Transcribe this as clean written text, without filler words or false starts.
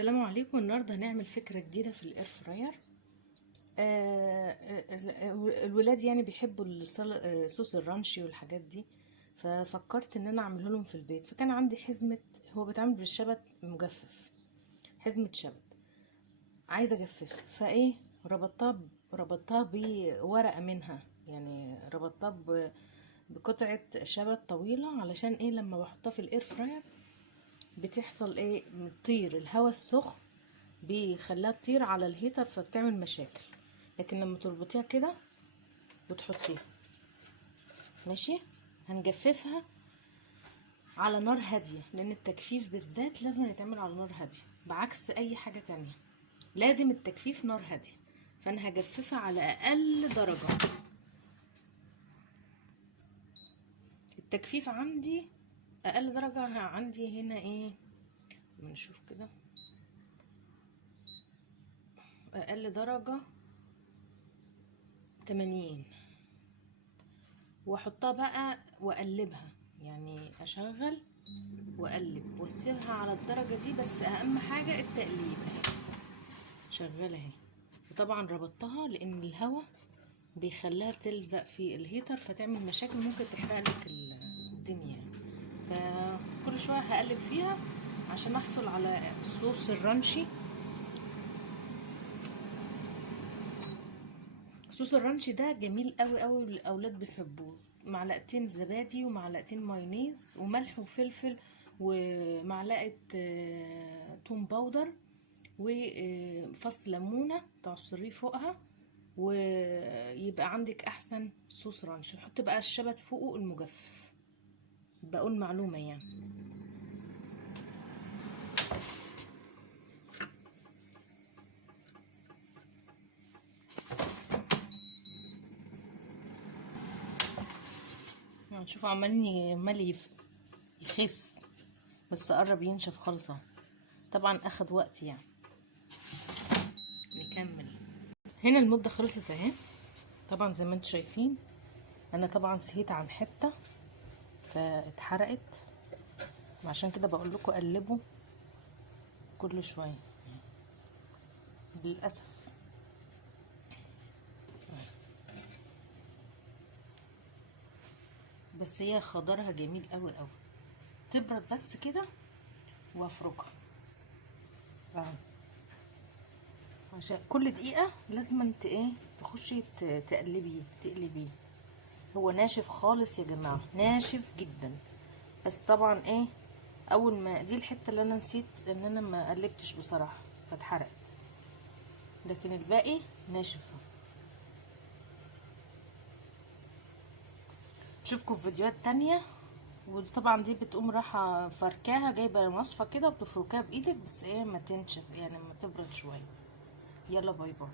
السلام عليكم. النهارده هنعمل فكره جديده في الاير فراير. الولاد يعني بيحبوا صوص الرانشي والحاجات دي، ففكرت ان انا اعمله لهم في البيت. فكان عندي حزمه، هو بيتعمل بالشبت مجفف، حزمه شبت عايزه اجففها. فايه ربطتها بورقه منها، يعني ربطتها بقطعه شبت طويله، علشان ايه لما بحطها في الاير فراير بتحصل ايه، بتطير الهواء السخن بيخليها تطير على الهيتر فبتعمل مشاكل. لكن لما تربطيها كده وتحطيها ماشي، هنجففها على نار هادية، لان التجفيف بالذات لازم يتعمل على نار هادية، بعكس اي حاجة تانية لازم التجفيف نار هادية. فانا هجففها على اقل درجة. التجفيف عندي اقل درجة عندي هنا ايه، نشوف كده، اقل درجة 80. واحطها بقى واقلبها، يعني اشغل واقلب واسيبها على الدرجه دي، بس اهم حاجه التقليب. اهي شغاله اهي، وطبعا ربطتها لان الهواء بيخليها تلزق في الهيتر فتعمل مشاكل، ممكن تحرق لك الدنيا. فكل شويه هقلب فيها عشان احصل على صوص الرانشي. صوص الرانشي ده جميل قوي قوي، الاولاد بيحبوه. معلقتين زبادي ومعلقتين مايونيز وملح وفلفل ومعلقه توم باودر وفص ليمونه تعصريه فوقها، ويبقى عندك احسن صوص رانش. نحط بقى الشبت فوقه المجفف، بقول معلومه يعني. شوفوا عمال يخس، بس قرب ينشف خالص اهو. طبعا اخد وقت يعني. نكمل. هنا المدة خلصت اهي، طبعا زي ما انتم شايفين. انا طبعا سهيت عن حتة فاتحرقت، عشان كده بقول لكم قلبوا كل شوية للأسف. بس هي خضرها جميل قوي قوي. تبرد بس كده وافركها اهو، عشان كل دقيقة لازم انت ايه تخشي تقلبيه. هو ناشف خالص يا جماعة، ناشف جدا. بس طبعا ايه، اول ما دي الحتة اللي انا نسيت ان انا ما قلبتش بصراحة فاتحرقت، لكن الباقي ناشف. اشوفكم في فيديوهات تانية. وطبعا دي بتقوم رايحة فركاها، جايبة مصفى كده وبتفركاها بايدك، بس ايه ما تنشف يعني، ما تبرد شوية. يلا باي باي.